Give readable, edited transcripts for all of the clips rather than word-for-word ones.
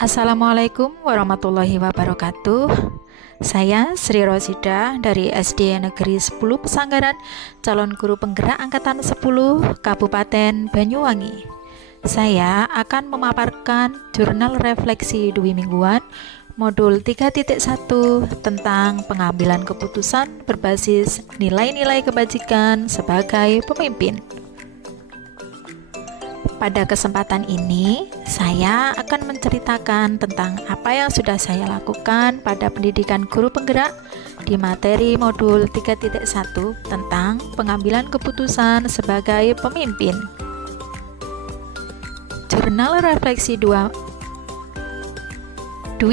Assalamualaikum warahmatullahi wabarakatuh. Saya Sri Rosida dari SD Negeri 10 Pesanggaran, calon guru penggerak angkatan 10 Kabupaten Banyuwangi. Saya akan memaparkan jurnal refleksi Dwi Mingguan modul 3.1 tentang pengambilan keputusan berbasis nilai-nilai kebajikan sebagai pemimpin. Pada kesempatan ini, saya akan menceritakan tentang apa yang sudah saya lakukan pada pendidikan guru penggerak di materi modul 3.1 tentang pengambilan keputusan sebagai pemimpin. Jurnal refleksi Dwi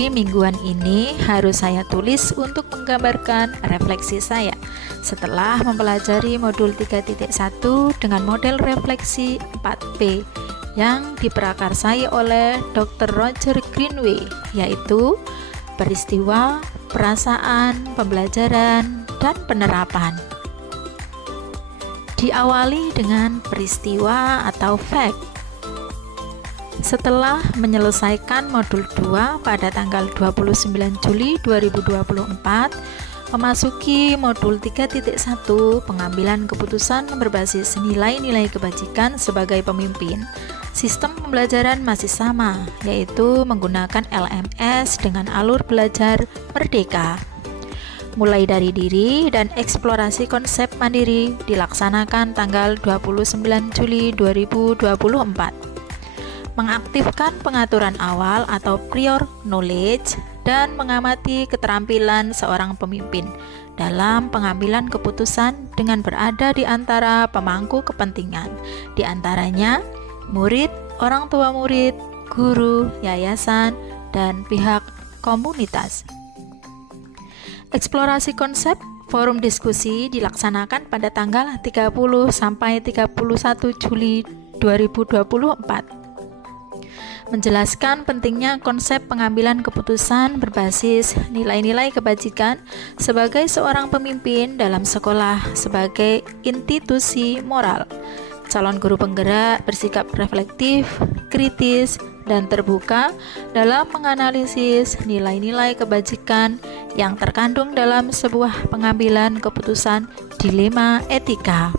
Mingguan ini harus saya tulis untuk menggambarkan refleksi saya setelah mempelajari modul 3.1 dengan model refleksi 4P yang diprakarsai oleh Dr. Roger Greenway, yaitu peristiwa, perasaan, pembelajaran, dan penerapan. Diawali dengan peristiwa atau fact. Setelah menyelesaikan modul 2 pada tanggal 29 Juli 2024, memasuki modul 3.1 pengambilan keputusan berbasis nilai-nilai kebajikan sebagai pemimpin. Sistem pembelajaran masih sama, yaitu menggunakan LMS dengan alur belajar merdeka. Mulai dari diri dan eksplorasi konsep mandiri dilaksanakan tanggal 29 Juli 2024. Mengaktifkan pengaturan awal atau prior knowledge dan mengamati keterampilan seorang pemimpin dalam pengambilan keputusan dengan berada di antara pemangku kepentingan, di antaranya murid, orang tua murid, guru, yayasan, dan pihak komunitas. Eksplorasi konsep forum diskusi dilaksanakan pada tanggal 30 sampai 31 Juli 2024. Menjelaskan pentingnya konsep pengambilan keputusan berbasis nilai-nilai kebajikan sebagai seorang pemimpin dalam sekolah sebagai institusi moral. Calon guru penggerak bersikap reflektif, kritis, dan terbuka dalam menganalisis nilai-nilai kebajikan yang terkandung dalam sebuah pengambilan keputusan dilema etika.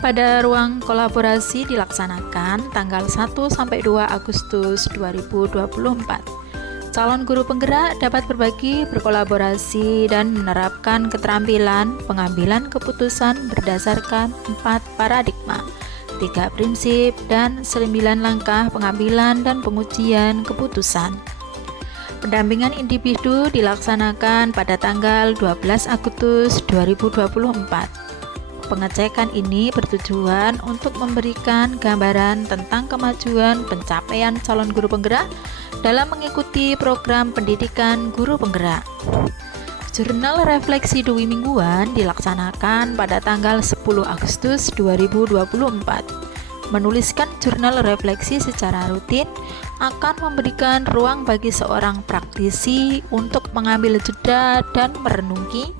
Pada ruang kolaborasi dilaksanakan tanggal 1-2 Agustus 2024. Calon guru penggerak dapat berbagi, berkolaborasi, dan menerapkan keterampilan pengambilan keputusan berdasarkan 4 paradigma, 3 prinsip, dan 9 langkah pengambilan dan pengujian keputusan. Pendampingan individu dilaksanakan pada tanggal 12 Agustus 2024. Pengecekan ini bertujuan untuk memberikan gambaran tentang kemajuan pencapaian calon guru penggerak dalam mengikuti program pendidikan guru penggerak. Jurnal refleksi Dwi Mingguan dilaksanakan pada tanggal 10 Agustus 2024. Menuliskan jurnal refleksi secara rutin akan memberikan ruang bagi seorang praktisi untuk mengambil jeda dan merenungi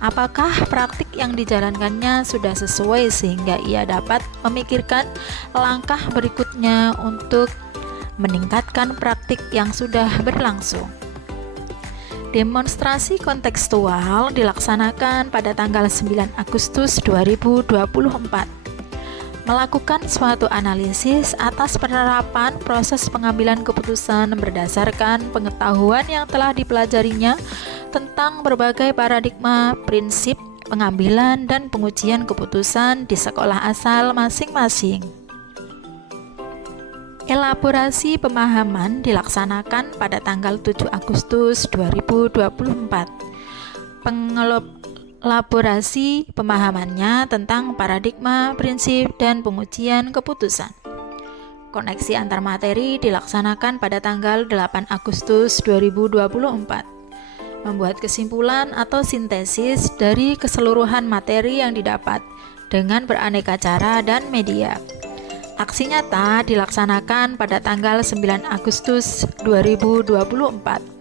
apakah praktik yang dijalankannya sudah sesuai sehingga ia dapat memikirkan langkah berikutnya untuk meningkatkan praktik yang sudah berlangsung. Demonstrasi kontekstual dilaksanakan pada tanggal 9 Agustus 2024. Melakukan suatu analisis atas penerapan proses pengambilan keputusan berdasarkan pengetahuan yang telah dipelajarinya tentang berbagai paradigma, prinsip, pengambilan, dan pengujian keputusan di sekolah asal masing-masing. Elaborasi pemahaman dilaksanakan pada tanggal 7 Agustus 2024. Elaborasi pemahamannya tentang paradigma, prinsip, dan pengujian keputusan. Koneksi antar materi dilaksanakan pada tanggal 8 Agustus 2024. Membuat kesimpulan atau sintesis dari keseluruhan materi yang didapat dengan beraneka cara dan media. Aksi nyata dilaksanakan pada tanggal 9 Agustus 2024.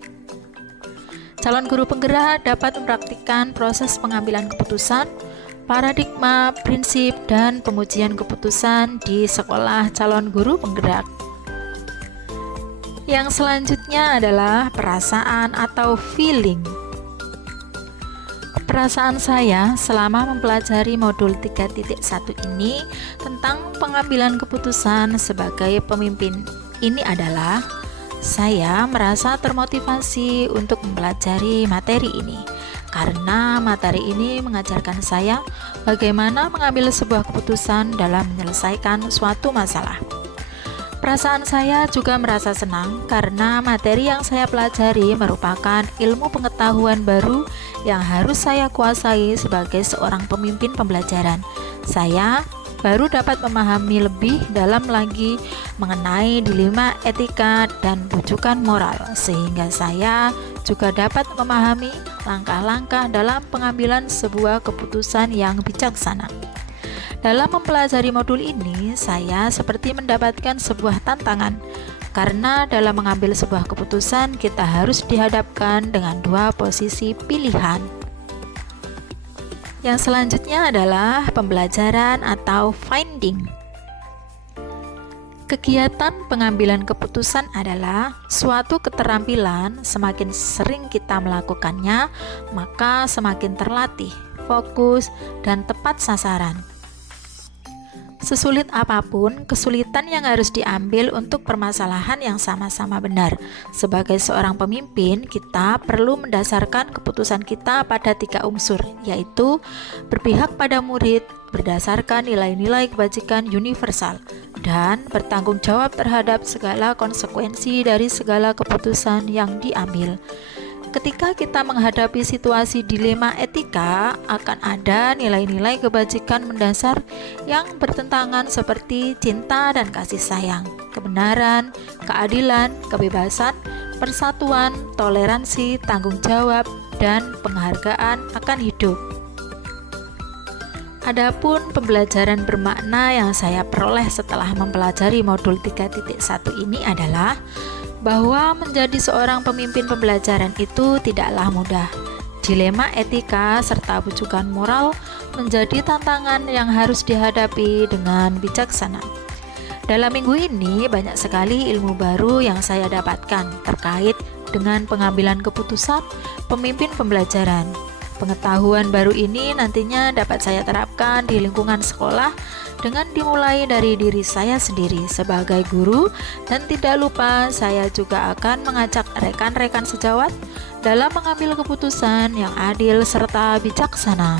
Calon guru penggerak dapat mempraktikkan proses pengambilan keputusan, paradigma, prinsip, dan pengujian keputusan di sekolah calon guru penggerak. Yang selanjutnya adalah perasaan atau feeling. Perasaan saya selama mempelajari modul 3.1 ini tentang pengambilan keputusan sebagai pemimpin ini adalah saya merasa termotivasi untuk mempelajari materi ini karena materi ini mengajarkan saya bagaimana mengambil sebuah keputusan dalam menyelesaikan suatu masalah. Perasaan saya juga merasa senang karena materi yang saya pelajari merupakan ilmu pengetahuan baru yang harus saya kuasai sebagai seorang pemimpin pembelajaran. Saya baru dapat memahami lebih dalam lagi mengenai dilema etika dan rujukan moral, sehingga saya juga dapat memahami langkah-langkah dalam pengambilan sebuah keputusan yang bijaksana. Dalam mempelajari modul ini, saya seperti mendapatkan sebuah tantangan, karena dalam mengambil sebuah keputusan kita harus dihadapkan dengan dua posisi pilihan. Yang selanjutnya adalah pembelajaran atau finding. Kegiatan pengambilan keputusan adalah suatu keterampilan, semakin sering kita melakukannya, maka semakin terlatih, fokus, dan tepat sasaran. Sesulit apapun kesulitan yang harus diambil untuk permasalahan yang sama-sama benar. Sebagai seorang pemimpin, kita perlu mendasarkan keputusan kita pada 3 unsur, yaitu berpihak pada murid, berdasarkan nilai-nilai kebajikan universal, dan bertanggung jawab terhadap segala konsekuensi dari segala keputusan yang diambil. Ketika kita menghadapi situasi dilema etika, akan ada nilai-nilai kebajikan mendasar yang bertentangan seperti cinta dan kasih sayang, kebenaran, keadilan, kebebasan, persatuan, toleransi, tanggung jawab, dan penghargaan akan hidup. Adapun pembelajaran bermakna yang saya peroleh setelah mempelajari modul 3.1 ini adalah bahwa menjadi seorang pemimpin pembelajaran itu tidaklah mudah. Dilema etika serta rujukan moral menjadi tantangan yang harus dihadapi dengan bijaksana. Dalam minggu ini banyak sekali ilmu baru yang saya dapatkan terkait dengan pengambilan keputusan pemimpin pembelajaran. Pengetahuan baru ini nantinya dapat saya terapkan di lingkungan sekolah dengan dimulai dari diri saya sendiri sebagai guru, dan tidak lupa saya juga akan mengajak rekan-rekan sejawat dalam mengambil keputusan yang adil serta bijaksana.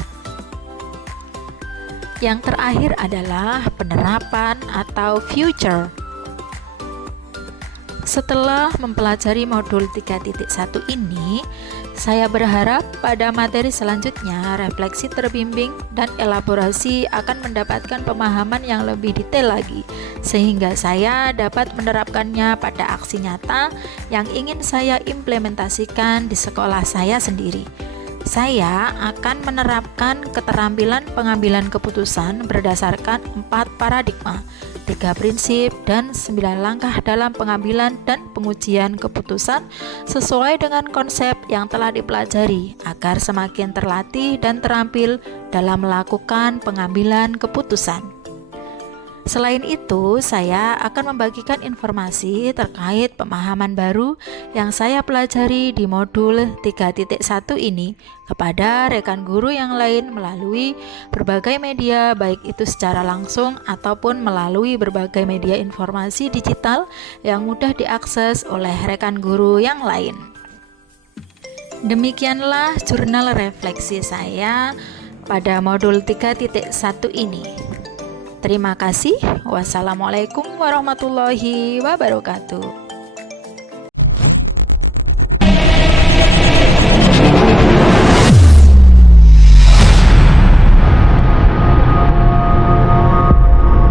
Yang terakhir adalah penerapan atau future. Setelah mempelajari modul 3.1 ini, saya berharap pada materi selanjutnya refleksi terbimbing dan elaborasi akan mendapatkan pemahaman yang lebih detail lagi, sehingga saya dapat menerapkannya pada aksi nyata yang ingin saya implementasikan di sekolah saya sendiri. Saya akan menerapkan keterampilan pengambilan keputusan berdasarkan 4 paradigma, 3 prinsip, dan 9 langkah dalam pengambilan dan pengujian keputusan sesuai dengan konsep yang telah dipelajari agar semakin terlatih dan terampil dalam melakukan pengambilan keputusan. Selain itu, saya akan membagikan informasi terkait pemahaman baru yang saya pelajari di modul 3.1 ini kepada rekan guru yang lain melalui berbagai media, baik itu secara langsung ataupun melalui berbagai media informasi digital yang mudah diakses oleh rekan guru yang lain. Demikianlah jurnal refleksi saya pada modul 3.1 ini. Terima kasih. Wassalamualaikum warahmatullahi wabarakatuh.